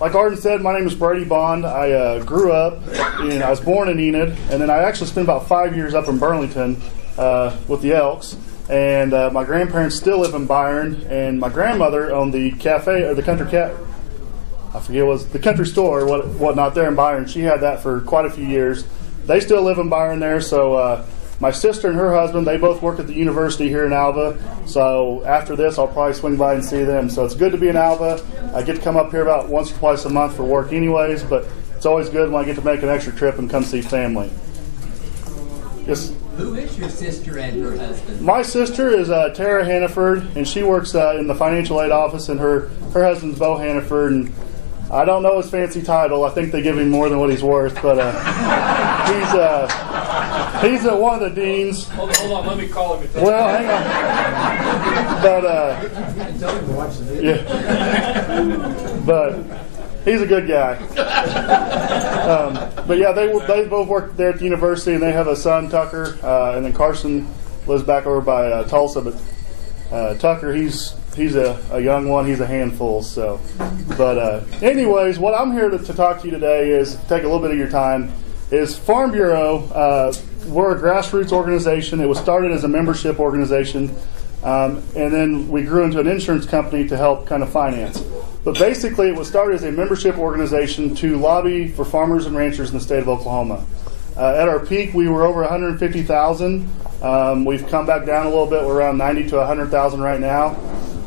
like Arden said, my name is Brady Bond. I grew up, I was born in Enid, and then I actually spent about 5 years up in Burlington with the Elks. And my grandparents still live in Byron, and my grandmother owned the cafe, or the country cat. I forget, it was the country store or whatnot there in Byron. She had that for quite a few years. They still live in Byron there, so my sister and her husband, they both work at the university here in Alva. So after this, I'll probably swing by and see them. So it's good to be in Alva. I get to come up here about once or twice a month for work anyways, but it's always good when I get to make an extra trip and come see family. Yes. Who is your sister and her husband? My sister is Tara Hannaford, and she works in the financial aid office, and her husband's Bo Hannaford, and I don't know his fancy title. I think they give him more than what he's worth, but he's one of the deans. Hold on, let me call him. Well, hang on. Yeah, but he's a good guy. But yeah, they both work there at the university, and they have a son, Tucker, and then Carson lives back over by Tulsa. But Tucker, he's a young one. He's a handful. So, but anyways, what I'm here to talk to you today is take a little bit of your time. Is Farm Bureau? We're a grassroots organization. It was started as a membership organization, and then we grew into an insurance company to help kind of finance. But basically, it was started as a membership organization to lobby for farmers and ranchers in the state of Oklahoma. At our peak, we were over 150,000. We've come back down a little bit. We're around 90 to 100,000 right now.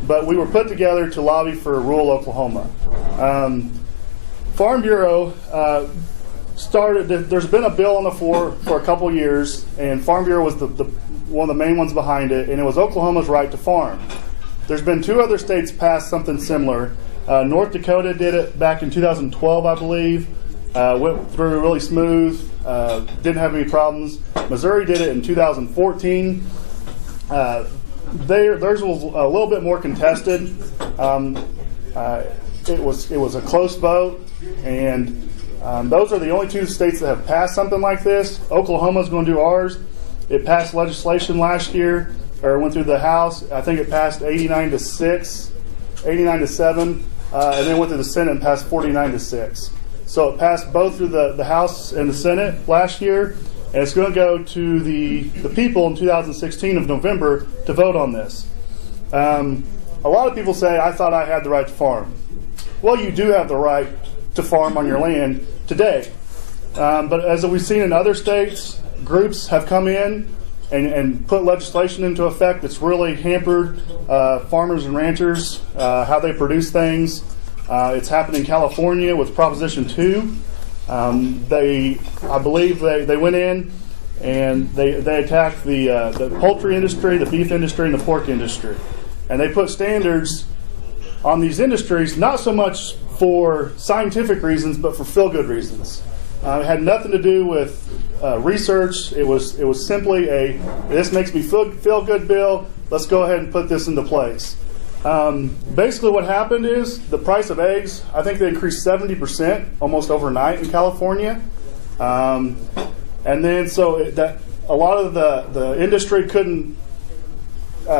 But we were put together to lobby for rural Oklahoma. Farm Bureau started. There's been a bill on the floor for a couple years, and Farm Bureau was one of the main ones behind it, and it was Oklahoma's right to farm. There's been 2 other states passed something similar. North Dakota did it back in 2012, I believe. Went through really smooth. Didn't have any problems. Missouri did it in 2014. Theirs was a little bit more contested. It was a close vote, and those are the only 2 states that have passed something like this. Oklahoma's going to do ours. It passed legislation last year, or went through the House. I think it passed 89 to 7, and then went through the Senate and passed 49 to 6. So it passed both through the House and the Senate last year, and it's going to go to the people in 2016 of November to vote on this. A lot of people say, I thought I had the right to farm. Well, you do have the right to farm on your land today. But as we've seen in other states, groups have come in and put legislation into effect that's really hampered farmers and ranchers, how they produce things. It's happened in California with Proposition 2. I believe they went in and they attacked the poultry industry, the beef industry, and the pork industry. And they put standards on these industries, not so much for scientific reasons, but for feel-good reasons. It had nothing to do with research. It was simply this makes me feel good bill. Let's go ahead and put this into place. Basically what happened is the price of eggs, I think they increased 70% almost overnight in California. And then that a lot of the industry couldn't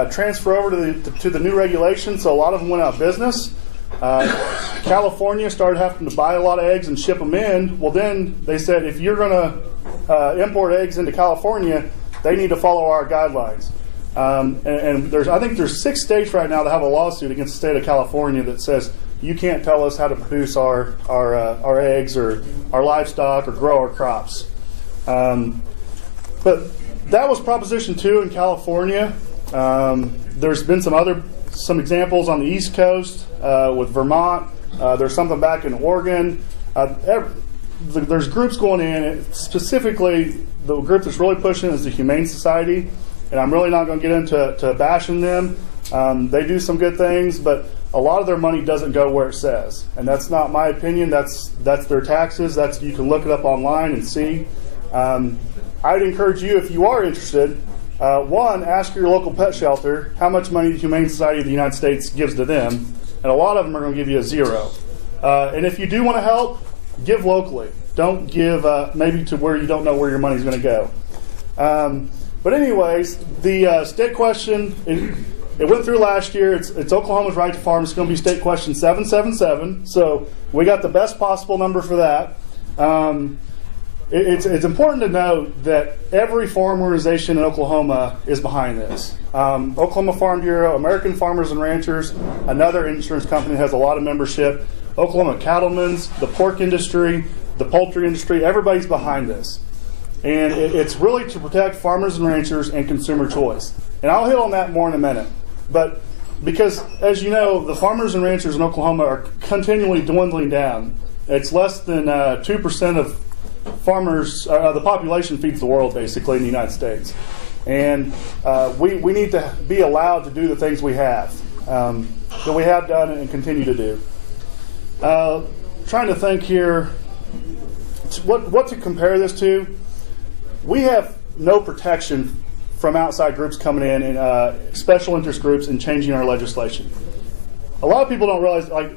transfer over to the new regulations, so a lot of them went out of business. California started having to buy a lot of eggs and ship them in. Well, then they said if you're going to import eggs into California, they need to follow our guidelines. And I think there's 6 states right now that have a lawsuit against the state of California that says you can't tell us how to produce our eggs or our livestock or grow our crops. But that was Proposition 2 in California. There's been some examples on the East Coast with Vermont. There's something back in Oregon. There's groups going in. Specifically, the group that's really pushing is the Humane Society. And I'm really not going to get into bashing them. They do some good things, but a lot of their money doesn't go where it says. And that's not my opinion. That's their taxes. You can look it up online and see. I'd encourage you, if you are interested, one, ask your local pet shelter how much money the Humane Society of the United States gives to them. And a lot of them are going to give you a 0. And if you do want to help, give locally. Don't give maybe to where you don't know where your money's going to go. But anyways, the state question it went through last year. It's Oklahoma's right to farm. It's going to be state question 777. So we got the best possible number for that. It's important to note that every farm organization in Oklahoma is behind this. Oklahoma Farm Bureau, American Farmers and Ranchers, another insurance company that has a lot of membership, Oklahoma Cattlemen's, the pork industry, the poultry industry, everybody's behind this. And it's really to protect farmers and ranchers and consumer choice. And I'll hit on that more in a minute. But because, as you know, the farmers and ranchers in Oklahoma are continually dwindling down. It's less than 2% of farmers, the population feeds the world, basically, in the United States. And we need to be allowed to do the things we have, that we have done and continue to do. Trying to think here, what to compare this to. We have no protection from outside groups coming in and special interest groups and changing our legislation. A lot of people don't realize, like,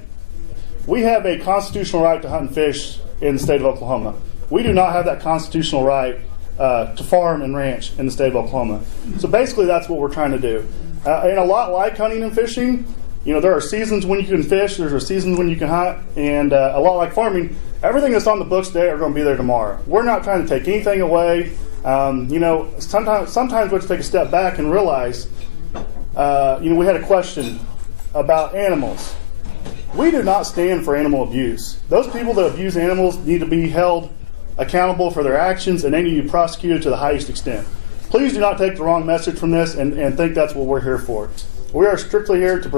we have a constitutional right to hunt and fish in the state of Oklahoma. We do not have that constitutional right to farm and ranch in the state of Oklahoma. So basically that's what we're trying to do. And a lot like hunting and fishing, there are seasons when you can fish, there's a season when you can hunt, and a lot like farming, everything that's on the books today are going to be there tomorrow. We're not trying to take anything away. Sometimes we have to take a step back and realize, we had a question about animals. We do not stand for animal abuse. Those people that abuse animals need to be held accountable for their actions, and they need to be prosecuted to the highest extent. Please do not take the wrong message from this and think that's what we're here for. We are strictly here to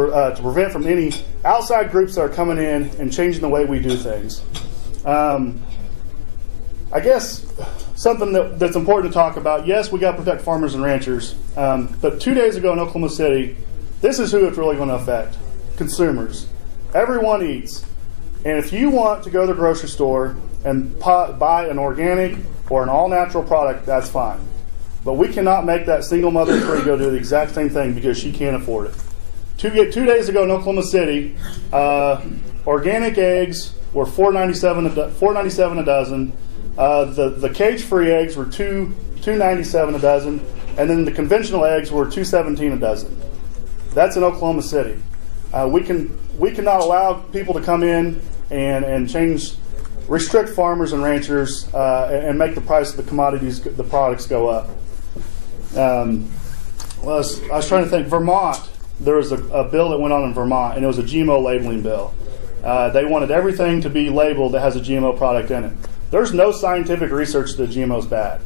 prevent from any outside groups that are coming in and changing the way we do things. I guess something that's important to talk about, yes, we got to protect farmers and ranchers, but 2 days ago in Oklahoma City, this is who it's really going to affect: consumers. Everyone eats. And if you want to go to the grocery store and buy an organic or an all-natural product, that's fine. But we cannot make that single mother free go do the exact same thing because she can't afford it. 2 days ago in Oklahoma City, organic eggs were $4.97 a dozen. The cage-free eggs were $2.97 a dozen, and then the conventional eggs were $2.17 a dozen. That's in Oklahoma City. We cannot allow people to come in and restrict farmers and ranchers and make the price of the commodities, the products, go up. I was trying to think. Vermont, there was a bill that went on in Vermont, and it was a GMO labeling bill. They wanted everything to be labeled that has a GMO product in it. There's no scientific research that GMO is bad,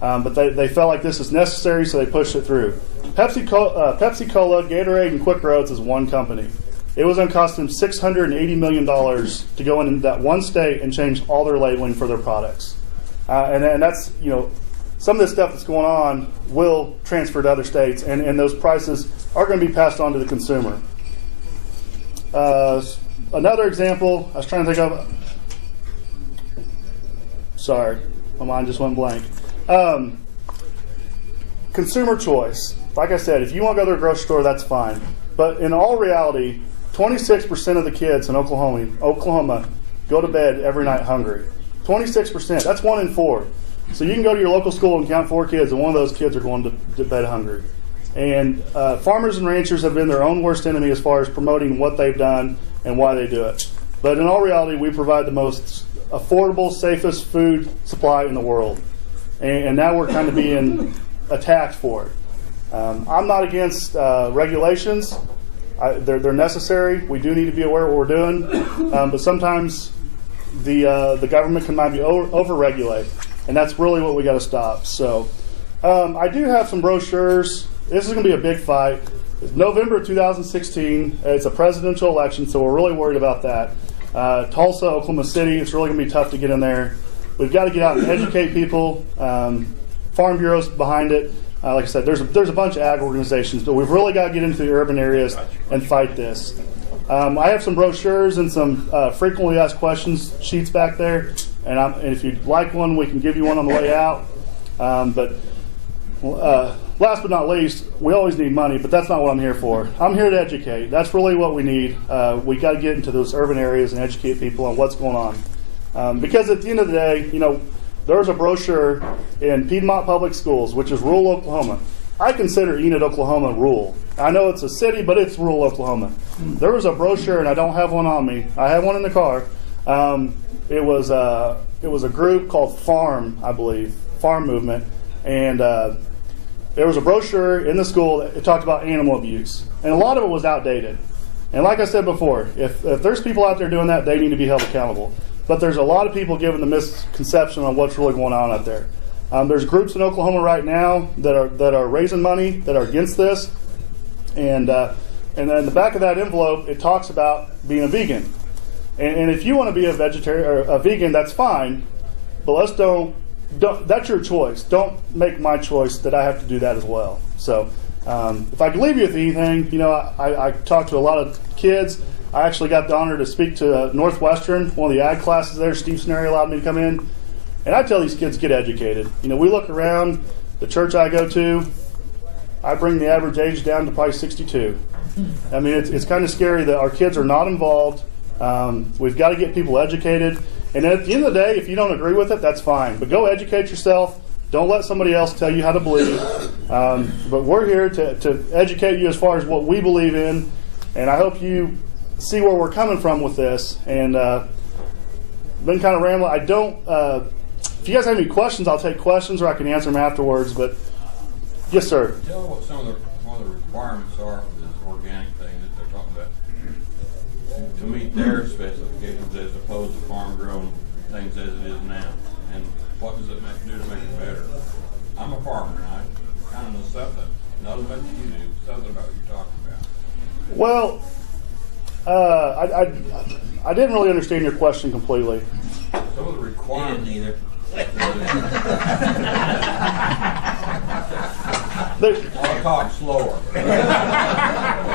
but they felt like this is necessary, so they pushed it through. Pepsi Cola, Gatorade, and Quick Roads is one company. It was going to cost them $680 million to go into that one state and change all their labeling for their products. And that's, some of this stuff that's going on will transfer to other states, and those prices are going to be passed on to the consumer. Another example, I was trying to think of, sorry, my mind just went blank. Consumer choice. Like I said, if you want to go to a grocery store, that's fine. But in all reality, 26% of the kids in Oklahoma go to bed every night hungry. 26%. That's 1 in 4. So you can go to your local school and count 4 kids, and one of those kids are going to bed hungry. And farmers and ranchers have been their own worst enemy as far as promoting what they've done and why they do it. But in all reality, we provide the most affordable, safest food supply in the world. And now we're kind of being attacked for it. I'm not against regulations. They're necessary. We do need to be aware of what we're doing. But sometimes the government can maybe over-regulate. And that's really what we got to stop. So I do have some brochures. This is going to be a big fight. It's November 2016. It's a presidential election, so we're really worried about that. Tulsa, Oklahoma City, it's really going to be tough to get in there. We've got to get out and educate people. Farm Bureau's behind it. Like I said, there's a bunch of ag organizations, but we've really got to get into the urban areas and fight this. I have some brochures and some frequently asked questions sheets back there, and if you'd like one, we can give you one on the way out. But last but not least, we always need money, but that's not what I'm here for. I'm here to educate. That's really what we need. We got to get into those urban areas and educate people on what's going on. Because at the end of the day, there's a brochure in Piedmont Public Schools, which is rural Oklahoma. I consider Enid, Oklahoma rural. I know it's a city, but it's rural Oklahoma. There was a brochure, and I don't have one on me. I have one in the car. It was a group called Farm, I believe, Farm Movement, and there was a brochure in the school that talked about animal abuse, and a lot of it was outdated. And like I said before, if there's people out there doing that, they need to be held accountable. But there's a lot of people giving the misconception on what's really going on out there. There's groups in Oklahoma right now that are raising money that are against this, and then in the back of that envelope it talks about being a vegan. And if you want to be a vegetarian or a vegan, that's fine. But let's don't. That's your choice. Don't make my choice that I have to do that as well. So if I can leave you with anything, I talked to a lot of kids. I actually got the honor to speak to Northwestern, one of the ag classes there. Steve Snary allowed me to come in. And I tell these kids, get educated. We look around the church I go to, I bring the average age down to probably 62. I mean, it's kind of scary that our kids are not involved. We've got to get people educated. And at the end of the day, if you don't agree with it, that's fine. But go educate yourself. Don't let somebody else tell you how to believe. But we're here to educate you as far as what we believe in. And I hope you see where we're coming from with this. And been kind of rambling. I don't. If you guys have any questions, I'll take questions, or I can answer them afterwards. But yes, sir. Tell what some of the requirements are for this organic thing that they're talking about to meet their specifications as opposed to farm-grown things as it is now. And what does it do to make it better? I'm a farmer, and I kind of know something, not as much as you do, something about what you're talking about. Well, I didn't really understand your question completely. Some of the requirements. He didn't either. I'll talk slower.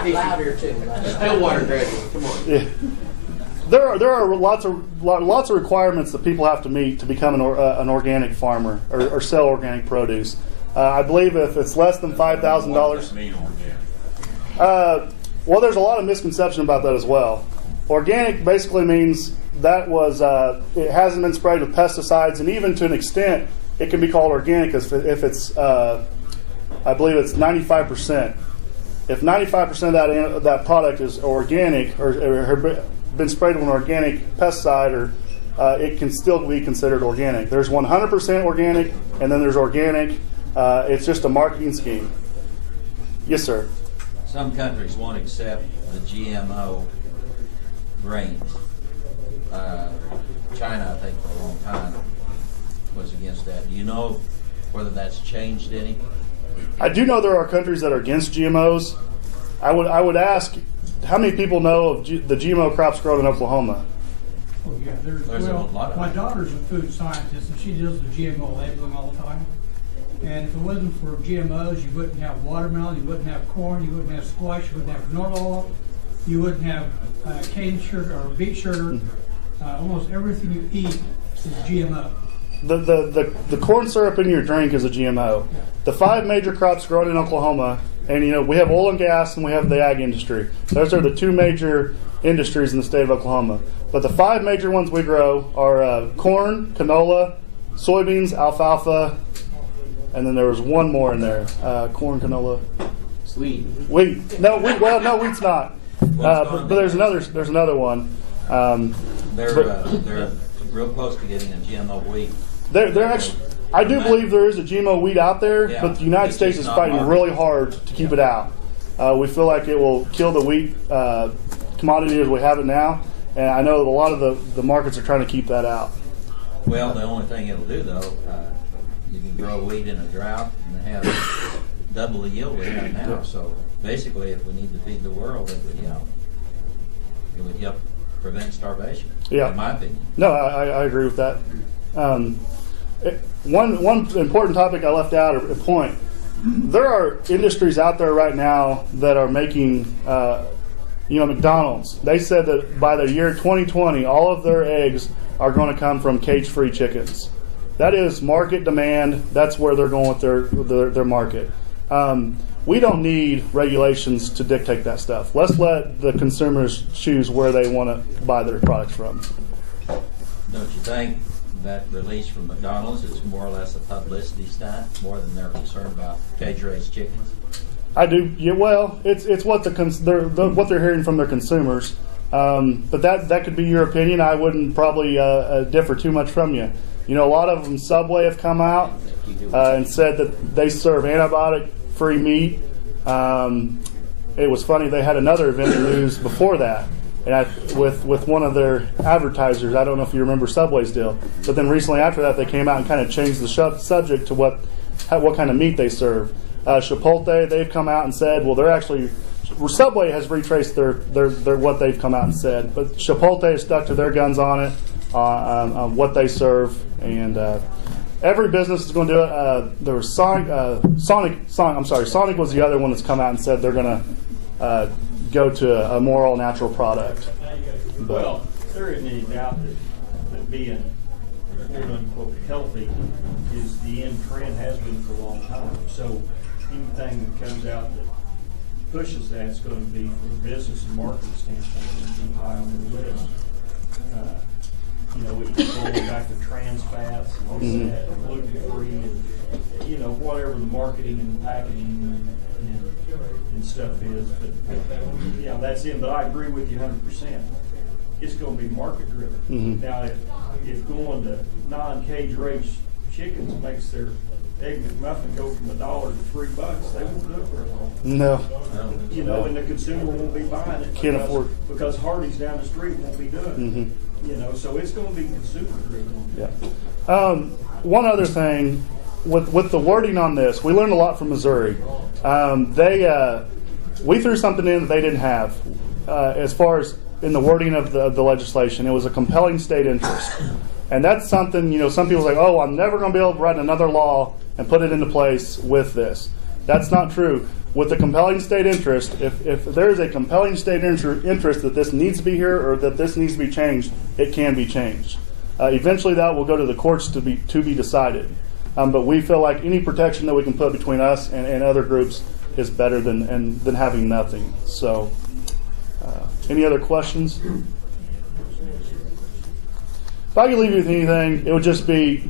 Louder too. Stillwater graduate, come on. Yeah. There are lots of requirements that people have to meet to become an organic farmer or sell organic produce. I believe if it's less than $5,000. What does that mean, organic? Well, there's a lot of misconception about that as well. Organic basically means that it hasn't been sprayed with pesticides, and even to an extent, it can be called organic if it's I believe it's 95%. If 95% of that product is organic or been sprayed with an organic pesticide, it can still be considered organic. There's 100% organic, and then there's organic. It's just a marketing scheme. Yes, sir. Some countries won't accept the GMO grains. China, I think, for a long time was against that. Do you know whether that's changed any? I do know there are countries that are against GMOs. I would ask, how many people know of the GMO crops grown in Oklahoma? Oh, yeah, There's a lot of my them. daughter's a food scientist, and she does the GMO labeling all the time. And if it wasn't for GMOs, you wouldn't have watermelon, you wouldn't have corn, you wouldn't have squash, you wouldn't have canola oil, you wouldn't have cane sugar or beet sugar. Almost everything you eat is GMO. The corn syrup in your drink is a GMO. The 5 major crops grown in Oklahoma, and we have oil and gas and we have the ag industry. Those are the 2 major industries in the state of Oklahoma. But the 5 major ones we grow are corn, canola, soybeans, alfalfa, and then there was one more in there. Corn, canola, wheat. No, wheat. Well, no, wheat's not. But there's another one. They're real close to getting a GMO wheat. They're actually. I do believe there is a GMO wheat out there, Yeah, but the United it's States just is not fighting marketed. really hard to keep it out. We feel like it will kill the wheat commodity as we have it now, and I know that a lot of the markets are trying to keep that out. Well, the only thing it'll do, though, you can grow wheat in a drought and have double the yield we have now. So basically, if we need to feed the world, it would help prevent starvation. Yeah. In my opinion. No, I agree with that. One important topic I left out, a point. There are industries out there right now that are making, McDonald's. They said that by the year 2020, all of their eggs are going to come from cage-free chickens. That is market demand. That's where they're going with their market. We don't need regulations to dictate that stuff. Let's let the consumers choose where they want to buy their products from. Don't you think that release from McDonald's is more or less a publicity stunt, more than they're concerned about cage-raised chickens? I do. Yeah, well, it's what what they're hearing from their consumers. But that could be your opinion. I wouldn't probably differ too much from you. A lot of them, Subway, have come out and said that they serve antibiotic-free meat. It was funny, they had another event in the news before that, and with one of their advertisers. I don't know if you remember Subway's deal, but then recently after that, they came out and kind of changed the subject to what kind of meat they serve. Chipotle, they've come out and said, well, they're actually, Subway has retraced their what they've come out and said, but Chipotle has stuck to their guns on it, on what they serve, and every business is going to do it. There was Sonic was the other one that's come out and said they're going to go to a more all-natural product. Well, there isn't any doubt that being quote-unquote healthy is the end trend, has been for a long time. So anything that comes out that pushes that is going to be, from a business and marketing standpoint, going to be high on the list. We keep going back to trans fats and that, gluten-free, and whatever the marketing and packaging and stuff is. But that's it. But I agree with you 100%. It's going to be market driven. Now, if going to non-cage raised chickens makes their Egg McMuffin go from $1 to $3, they won't do it very long. No. And the consumer won't be buying it. Can't afford. Because Hardee's down the street won't be doing it. So it's going to be consumer driven. Yeah. One other thing, with the wording on this, we learned a lot from Missouri. We threw something in that they didn't have, as far as in the wording of the legislation. It was a compelling state interest. And that's something, some people say, oh, I'm never going to be able to write another law and put it into place with this. That's not true. With the compelling state interest, if there is a compelling state interest that this needs to be here or that this needs to be changed, it can be changed. Eventually that will go to the courts to be decided. But we feel like any protection that we can put between us and other groups is better than having nothing. So, any other questions? If I could leave you with anything, it would just be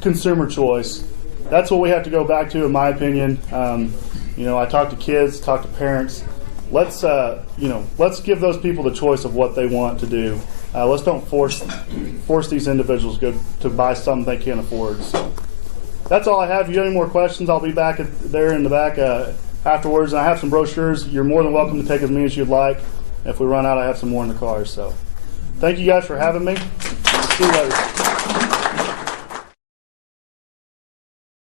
consumer choice. That's what we have to go back to, in my opinion. I talk to kids, talk to parents. Let's give those people the choice of what they want to do. Let's don't force these individuals to buy something they can't afford. So that's all I have. If you have any more questions, I'll be back there in the back afterwards. And I have some brochures. You're more than welcome to take as many as you'd like. If we run out, I have some more in the car. So thank you guys for having me. See you later.